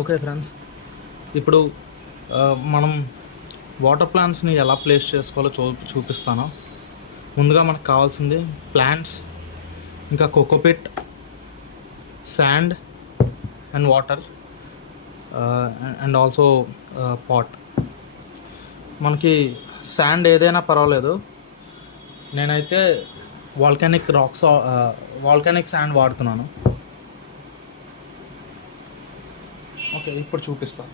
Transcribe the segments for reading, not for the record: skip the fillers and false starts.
Okay friends, ఇప్పుడు మనం వాటర్ ప్లాంట్స్ని ఎలా ప్లేస్ చేసుకోవాలో చూపిస్తాను. ముందుగా మనకు కావాల్సింది ప్లాంట్స్, ఇంకా cocopeat, sand and water, and also pot. మనకి శాండ్ ఏదైనా పర్వాలేదు. నేనైతే వాల్కానిక్ శాండ్ వాడుతున్నాను. ఓకే, ఇప్పుడు చూపిస్తాను.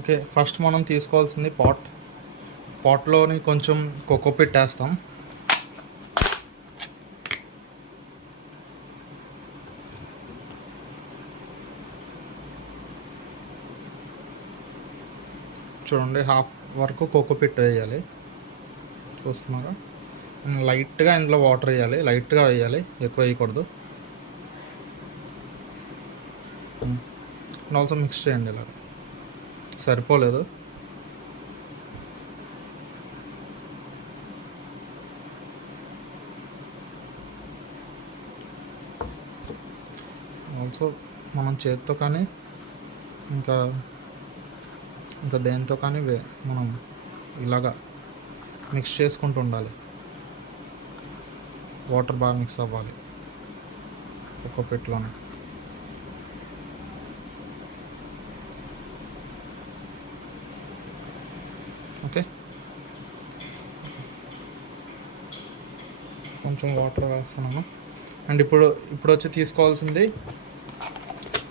ఓకే, ఫస్ట్ మనం తీసుకోవాల్సింది పాట్లోని కొంచెం కోకోపిట్ వేస్తాం. చూడండి, హాఫ్ వరకు కోకోపిట్ వేయాలి. చూస్తున్నారా? లైట్గా ఇందులో వాటర్ వేయాలి, లైట్గా వేయాలి, ఎక్కువ వేయకూడదు. అండ్ ఆల్సో మిక్స్ చేయండి. ఇలా సరిపోలేదు. ఆల్సో మనం చేతితో కానీ ఇంకా దేంతో కానీ మనం ఇలాగా మిక్స్ చేసుకుంటూ ఉండాలి. వాటర్ బాగా మిక్స్ అవ్వాలి కోకోపిట్లోనే. ఓకే, కొంచెం వాటర్ వేస్తున్నాను. అండ్ ఇప్పుడు వచ్చి తీసుకోవాల్సింది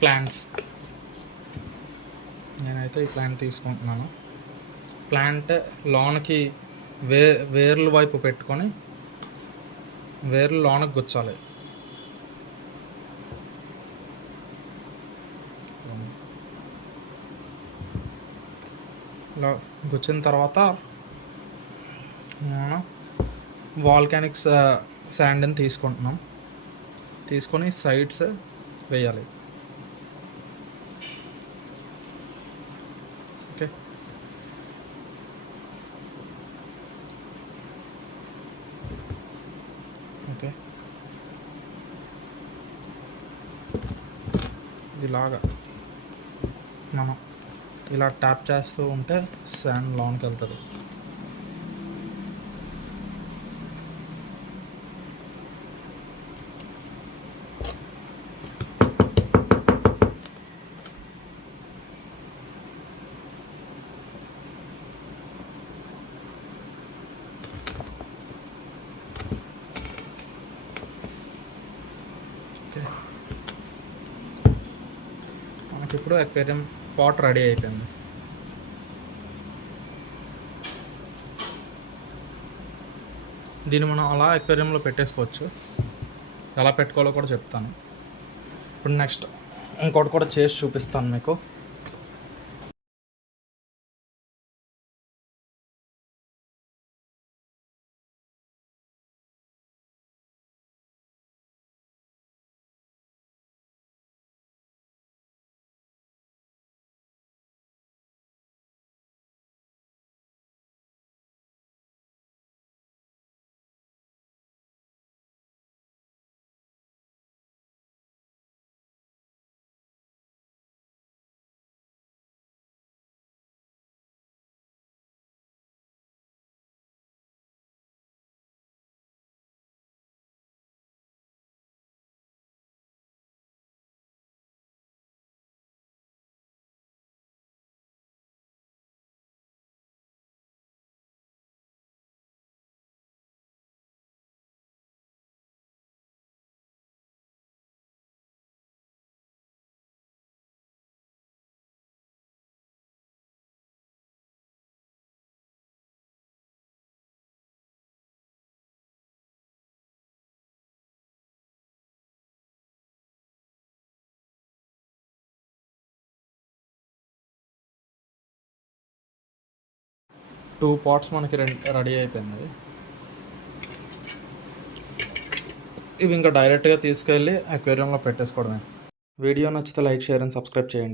ప్లాంట్స్. నేనైతే ఈ ప్లాంట్ తీసుకుంటున్నాను. ప్లాంట్ లోనకి వేర్ల వైపు పెట్టుకొని వేర్లు లోనకి గుచ్చాలి. ఇలా గుచ్చిన తర్వాత మనం వాల్కానిక్ శాండ్ని తీసుకొని సైడ్స్ వేయాలి. ఓకే, ఓకే, ఇలాగా మనం ఇలా ట్యాప్ చేస్తూ ఉంటే శాండ్ లోన్కి వెళ్తుంది. మనకి ఇప్పుడు అక్వేరియం పాట్ రెడీ అయిపోయింది. దీన్ని మనం అలా అక్వేరియంలో పెట్టేసుకోవచ్చు. ఎలా పెట్టుకోవాలో కూడా చెప్తాను. ఇప్పుడు నెక్స్ట్ ఇంకోటి కూడా చేసి చూపిస్తాను మీకు. టూ పాట్స్ మనకి రెడీ అయిపోయింది. ఇవి ఇంకా డైరెక్ట్గా తీసుకెళ్ళి అక్వేరియంలో పెట్టేసుకోవడమే. వీడియో నచ్చితే లైక్, షేర్ అండ్ సబ్స్క్రైబ్ చేయండి.